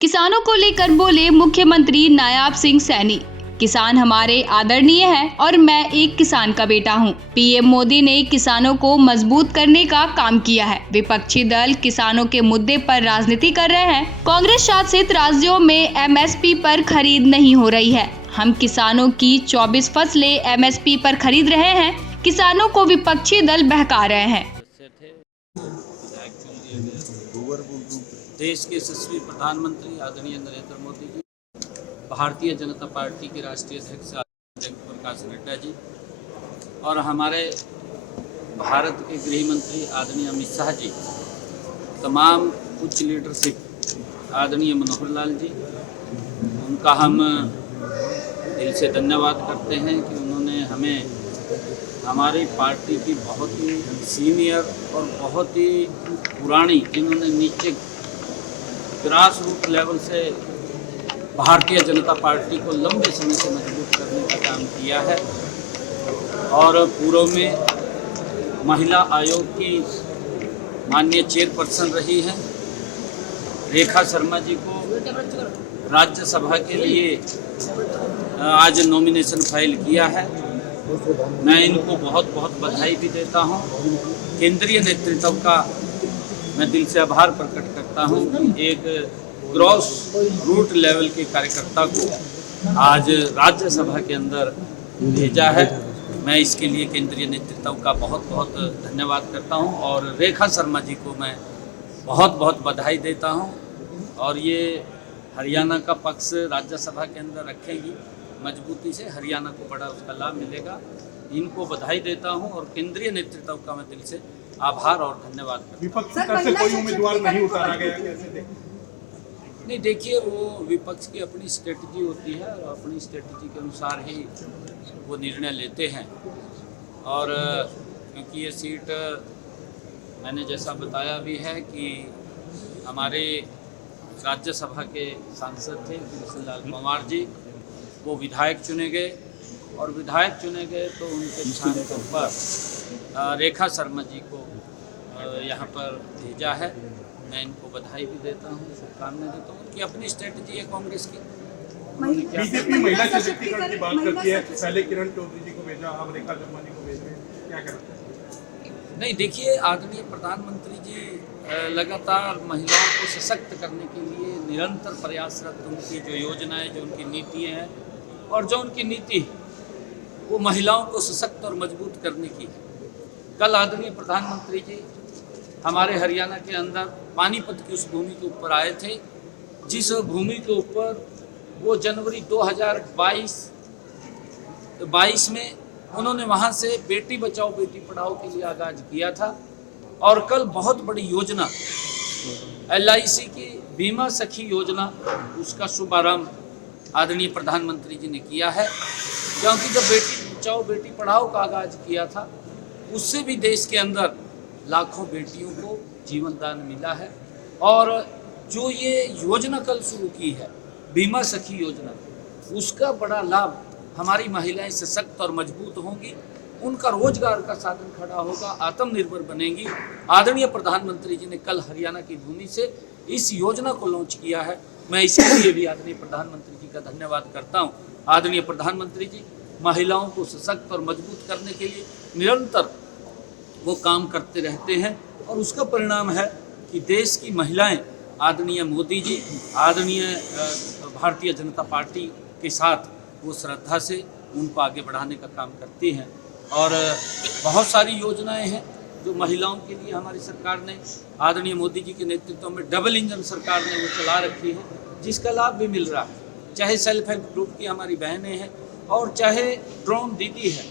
किसानों को लेकर बोले मुख्यमंत्री नायाब सिंह सैनी। किसान हमारे आदरणीय हैं और मैं एक किसान का बेटा हूं। पीएम मोदी ने किसानों को मजबूत करने का काम किया है। विपक्षी दल किसानों के मुद्दे पर राजनीति कर रहे हैं। कांग्रेस शासित राज्यों में एमएसपी पर खरीद नहीं हो रही है। हम किसानों की 24 फसलें एमएसपी पर खरीद रहे हैं। किसानों को विपक्षी दल बहका रहे हैं। देश के यशस्वी प्रधानमंत्री आदरणीय नरेंद्र मोदी जी, भारतीय जनता पार्टी के राष्ट्रीय अध्यक्ष प्रकाश नड्डा जी और हमारे भारत के गृह मंत्री आदरणीय अमित शाह जी, तमाम उच्च लीडरशिप आदरणीय मनोहर लाल जी, उनका हम दिल से धन्यवाद करते हैं कि उन्होंने हमें हमारी पार्टी की बहुत ही सीनियर और बहुत ही पुरानी, जिन्होंने नीचे ग्रास रूट लेवल से भारतीय जनता पार्टी को लंबे समय से मजबूत करने का काम किया है। और पूर्व में महिला आयोग की माननीय चेयरपर्सन रही हैं रेखा शर्मा जी को राज्यसभा के लिए आज नॉमिनेशन फाइल किया है। मैं इनको बहुत बहुत बधाई भी देता हूं। केंद्रीय नेतृत्व का मैं दिल से आभार प्रकट करता हूं कि एक ग्रॉस रूट लेवल के कार्यकर्ता को आज राज्यसभा के अंदर भेजा है। मैं इसके लिए केंद्रीय नेतृत्व का बहुत बहुत धन्यवाद करता हूं और रेखा शर्मा जी को मैं बहुत बहुत बधाई देता हूं। और ये हरियाणा का पक्ष राज्यसभा के अंदर रखेंगी मजबूती से, हरियाणा को बड़ा उसका लाभ मिलेगा। इनको बधाई देता हूं और केंद्रीय नेतृत्व का मैं दिल से आभार और धन्यवाद करता हूं। विपक्ष की तरफ से कोई उम्मीदवार नहीं उतारा गया, कैसे देखते? नहीं, देखिए, वो विपक्ष की अपनी स्ट्रेटजी होती है और अपनी स्ट्रेटजी के अनुसार ही वो निर्णय लेते हैं। और क्योंकि ये सीट मैंने जैसा बताया भी है कि हमारे राज्यसभा के सांसद थे कृष्ण लाल पंवार जी, वो विधायक चुने गए और विधायक चुने गए तो उनके स्थान पर रेखा शर्मा जी को यहाँ पर भेजा है। मैं इनको बधाई भी देता हूँ, शुभकामनाएं देता हूँ। उनकी अपनी स्ट्रेटजी है कांग्रेस की। बीजेपी महिला सशक्तिकरण की बात करती है, पहले किरण चौधरी जी को भेजा, अब रेखा शर्मा जी को भेज रहे हैं, क्या कहते हैं? नहीं, देखिए, आदरणीय प्रधानमंत्री जी लगातार महिलाओं को सशक्त करने के लिए निरंतर प्रयासरत। उनकी जो योजनाएं, जो उनकी नीतियाँ हैं और जो उनकी नीति है वो महिलाओं को सशक्त और मजबूत करने की है। कल आदरणीय प्रधानमंत्री जी हमारे हरियाणा के अंदर पानीपत की उस भूमि के ऊपर आए थे, जिस भूमि के ऊपर वो जनवरी 2022 में उन्होंने वहाँ से बेटी बचाओ बेटी पढ़ाओ के लिए आगाज किया था। और कल बहुत बड़ी योजना LIC की बीमा सखी योजना, उसका शुभारंभ आदरणीय प्रधानमंत्री जी ने किया है। क्योंकि जब बेटी बचाओ बेटी पढ़ाओ का आगाज किया था, उससे भी देश के अंदर लाखों बेटियों को जीवन दान मिला है। और जो ये योजना कल शुरू की है बीमा सखी योजना, उसका बड़ा लाभ हमारी महिलाएं सशक्त और मजबूत होंगी, उनका रोजगार का साधन खड़ा होगा, आत्मनिर्भर बनेंगी। आदरणीय प्रधानमंत्री जी ने कल हरियाणा की भूमि से इस योजना को लॉन्च किया है। मैं इसके लिए भी आदरणीय प्रधानमंत्री जी का धन्यवाद करता हूँ। आदरणीय प्रधानमंत्री जी महिलाओं को सशक्त और मजबूत करने के लिए निरंतर वो काम करते रहते हैं और उसका परिणाम है कि देश की महिलाएं आदरणीय मोदी जी, आदरणीय भारतीय जनता पार्टी के साथ वो श्रद्धा से उनको आगे बढ़ाने का काम करती हैं। और बहुत सारी योजनाएं हैं जो महिलाओं के लिए हमारी सरकार ने, आदरणीय मोदी जी के नेतृत्व में डबल इंजन सरकार ने वो चला रखी है, जिसका लाभ भी मिल रहा है। चाहे सेल्फ हेल्प ग्रुप की हमारी बहनें हैं और चाहे ड्रोन दीदी है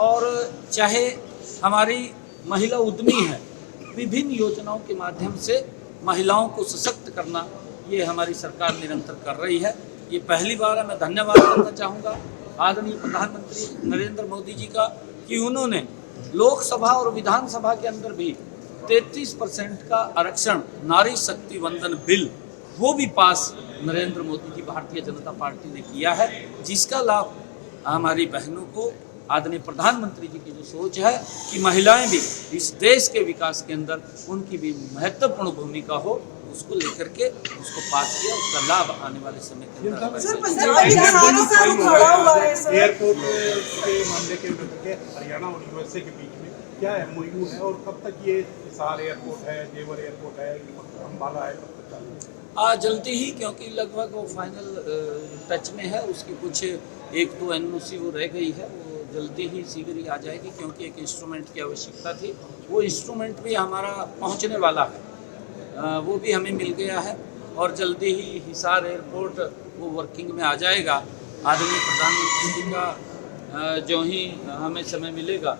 और चाहे हमारी महिला उद्यमी है, विभिन्न योजनाओं के माध्यम से महिलाओं को सशक्त करना ये हमारी सरकार निरंतर कर रही है। ये पहली बार है। मैं धन्यवाद करना चाहूँगा आदरणीय प्रधानमंत्री नरेंद्र मोदी जी का कि उन्होंने लोकसभा और विधानसभा के अंदर भी 33% का आरक्षण नारी शक्ति वंदन बिल, वो भी पास नरेंद्र मोदी जी भारतीय जनता पार्टी ने किया है, जिसका लाभ हमारी बहनों को आदरणीय प्रधानमंत्री जी की जो सोच है कि महिलाएं भी इस देश के विकास के अंदर उनकी भी महत्वपूर्ण भूमिका हो, उसको लेकर के उसको पास किया, उसका लाभ आने वाले समय के अंदर सर, पंजाब के किसानों का रुख खड़ा हुआ है सर। एयरपोर्ट के मामले के हरियाणा और यूएसए के बीच में क्या एमओयू है और कब तक ये हिसार एयरपोर्ट है, जेवर एयरपोर्ट है, अम्बाला है, कब तक चालू है? जल्दी ही, क्योंकि लगभग वो फाइनल टच में है, उसकी कुछ 1-2 एनओसी वो रह गई है, वो जल्दी ही शीघ्र ही आ जाएगी, क्योंकि एक इंस्ट्रूमेंट की आवश्यकता थी। वो इंस्ट्रूमेंट भी हमारा पहुंचने वाला है, वो भी हमें मिल गया है और जल्दी ही हिसार एयरपोर्ट वो वर्किंग में आ जाएगा। आदरणीय प्रधानमंत्री जी का जो ही हमें समय मिलेगा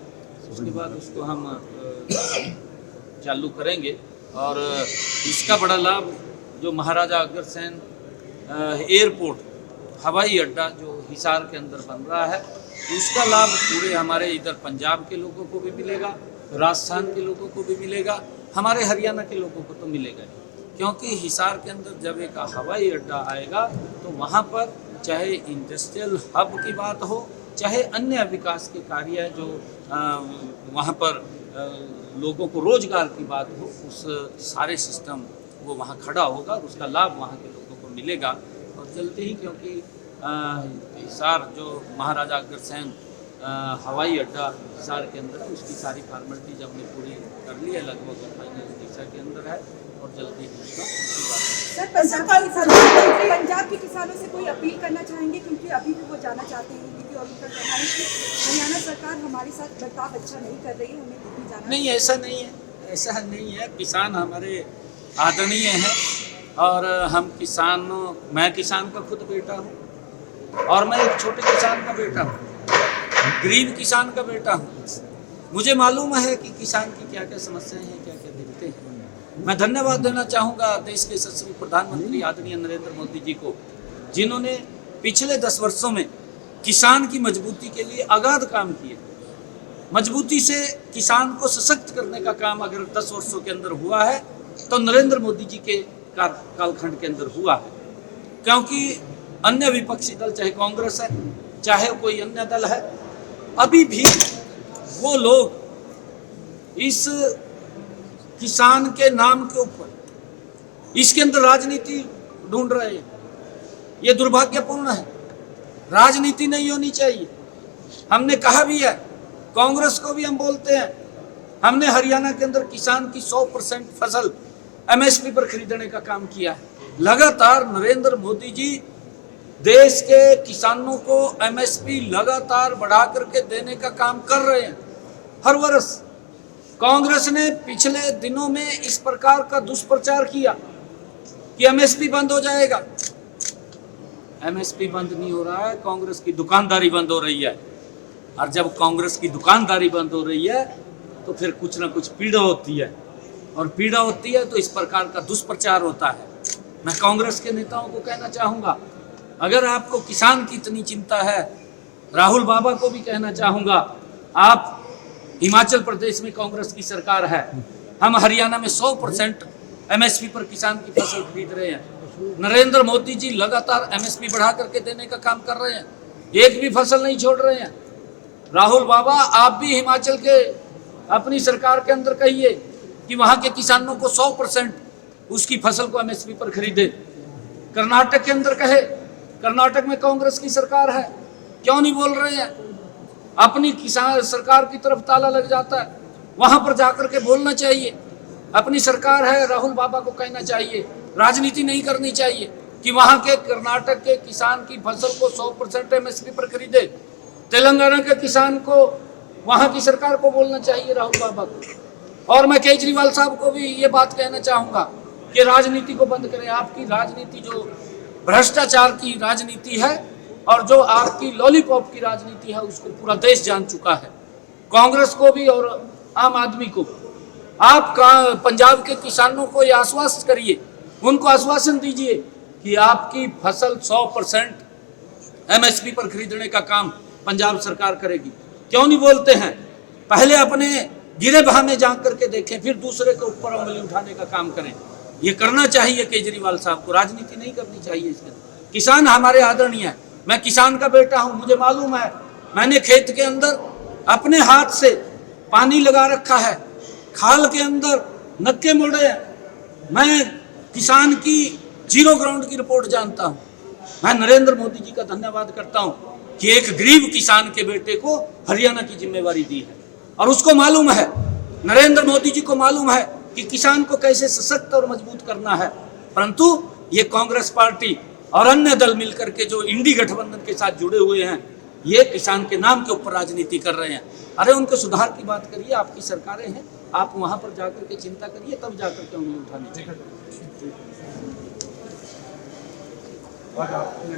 उसके बाद उसको हम चालू करेंगे। और इसका बड़ा लाभ जो महाराजा अग्रसेन एयरपोर्ट हवाई अड्डा जो हिसार के अंदर बन रहा है, उसका लाभ पूरे हमारे इधर पंजाब के लोगों को भी मिलेगा, राजस्थान के लोगों को भी मिलेगा, हमारे हरियाणा के लोगों को तो मिलेगा ही। क्योंकि हिसार के अंदर जब एक हवाई अड्डा आएगा तो वहाँ पर चाहे इंडस्ट्रियल हब की बात हो, चाहे अन्य विकास के कार्य जो वहाँ पर लोगों को रोजगार की बात हो, उस सारे सिस्टम वो वहाँ खड़ा होगा और उसका लाभ वहाँ के लोगों को मिलेगा। और जल्दी ही, क्योंकि हिसार जो महाराजा अग्रसेन हवाई अड्डा हिसार के अंदर है, उसकी सारी फॉर्मेलिटीज हमने पूरी कर ली है, लगभग फाइनल दिशा के अंदर है और जल्दी ही उसका सर, पंजाब के किसानों से कोई अपील करना चाहेंगे, क्योंकि अभी भी वो जाना चाहते हैं, क्योंकि और उनका कहना है कि हरियाणा सरकार हमारे साथ बर्ताव अच्छा नहीं कर रही है, हमें दिल्ली जाना। नहीं, ऐसा नहीं है, ऐसा नहीं है। किसान हमारे आदरणीय हैं और हम किसानों, मैं किसान का खुद बेटा हूँ और मैं एक छोटे किसान का बेटा हूँ, गरीब किसान का बेटा हूँ। मुझे मालूम है कि किसान की क्या क्या समस्याएं हैं, क्या क्या दिक्कतें हैं। मैं धन्यवाद देना चाहूँगा देश के यशस्वी प्रधानमंत्री आदरणीय नरेंद्र मोदी जी को, जिन्होंने पिछले 10 वर्षों में किसान की मजबूती के लिए अगाध काम किए। मजबूती से किसान को सशक्त करने का काम अगर 10 वर्षों के अंदर हुआ है तो नरेंद्र मोदी जी के कालखंड के अंदर हुआ है। क्योंकि अन्य विपक्षी दल, चाहे कांग्रेस है, चाहे कोई अन्य दल है, अभी भी वो लोग इस किसान के नाम के ऊपर इसके अंदर राजनीति ढूंढ रहे हैं। ये दुर्भाग्यपूर्ण है, राजनीति नहीं होनी चाहिए। हमने कहा भी है, कांग्रेस को भी हम बोलते हैं, हमने हरियाणा के अंदर किसान की 100% फसल एमएसपी पर खरीदने का काम किया है। लगातार नरेंद्र मोदी जी देश के किसानों को एमएसपी लगातार बढ़ा करके देने का काम कर रहे हैं हर वर्ष। कांग्रेस ने पिछले दिनों में इस प्रकार का दुष्प्रचार किया कि एमएसपी बंद हो जाएगा। एमएसपी बंद नहीं हो रहा है, कांग्रेस की दुकानदारी बंद हो रही है। और जब कांग्रेस की दुकानदारी बंद हो रही है तो फिर कुछ ना कुछ पीड़ा होती है, और पीड़ा होती है तो इस प्रकार का दुष्प्रचार होता है। मैं कांग्रेस के नेताओं को कहना चाहूँगा, अगर आपको किसान की इतनी चिंता है, राहुल बाबा को भी कहना चाहूँगा, आप हिमाचल प्रदेश में कांग्रेस की सरकार है, हम हरियाणा में 100% एमएसपी पर किसान की फसल खरीद रहे हैं। नरेंद्र मोदी जी लगातार एमएसपी बढ़ा करके देने का काम कर रहे हैं, एक भी फसल नहीं छोड़ रहे हैं। राहुल बाबा, आप भी हिमाचल के अपनी सरकार के अंदर कहिए कि वहाँ के किसानों को 100% उसकी फसल को एमएसपी पर खरीदे। कर्नाटक के अंदर कहे, कर्नाटक में कांग्रेस की सरकार है, क्यों नहीं बोल रहे हैं? अपनी किसान सरकार की तरफ ताला लग जाता है, वहां पर जाकर के बोलना चाहिए। अपनी सरकार है, राहुल बाबा को कहना चाहिए, राजनीति नहीं करनी चाहिए कि वहां के कर्नाटक के किसान की फसल को 100% एमएसपी पर खरीदे। तेलंगाना के किसान को वहां की सरकार को बोलना चाहिए, राहुल बाबा को। और मैं केजरीवाल साहब को भी ये बात कहना चाहूँगा कि राजनीति को बंद करें। आपकी राजनीति जो भ्रष्टाचार की राजनीति है और जो आपकी लॉलीपॉप की राजनीति है, उसको पूरा देश जान चुका है, कांग्रेस को भी और आम आदमी को। आप पंजाब के किसानों को ये आश्वस्त करिए, उनको आश्वासन दीजिए कि आपकी फसल 100% एमएसपी पर खरीदने का काम पंजाब सरकार करेगी। क्यों नहीं बोलते हैं? पहले अपने गिरे भाव में जा करके देखें, फिर दूसरे के ऊपर उंगली उठाने का काम करें। ये करना चाहिए केजरीवाल साहब को, राजनीति नहीं करनी चाहिए इसके। किसान हमारे आदरणीय है, मैं किसान का बेटा हूं, मुझे मालूम है। मैंने खेत के अंदर अपने हाथ से पानी लगा रखा है, खाल के अंदर नक्के मोड़े हैं। मैं किसान की जीरो ग्राउंड की रिपोर्ट जानता हूं। मैं नरेंद्र मोदी जी का धन्यवाद करता हूं कि एक गरीब किसान के बेटे को हरियाणा की जिम्मेवारी दी है और उसको मालूम है, नरेंद्र मोदी जी को मालूम है कि किसान को कैसे सशक्त और मजबूत करना है। परंतु ये कांग्रेस पार्टी और अन्य दल मिलकर के जो इंडी गठबंधन के साथ जुड़े हुए हैं, ये किसान के नाम के ऊपर राजनीति कर रहे हैं। अरे उनके सुधार की बात करिए, आपकी सरकारें हैं, आप वहां पर जाकर के चिंता करिए, तब जाकर के उंगली उठानी चाहिए। आज आपने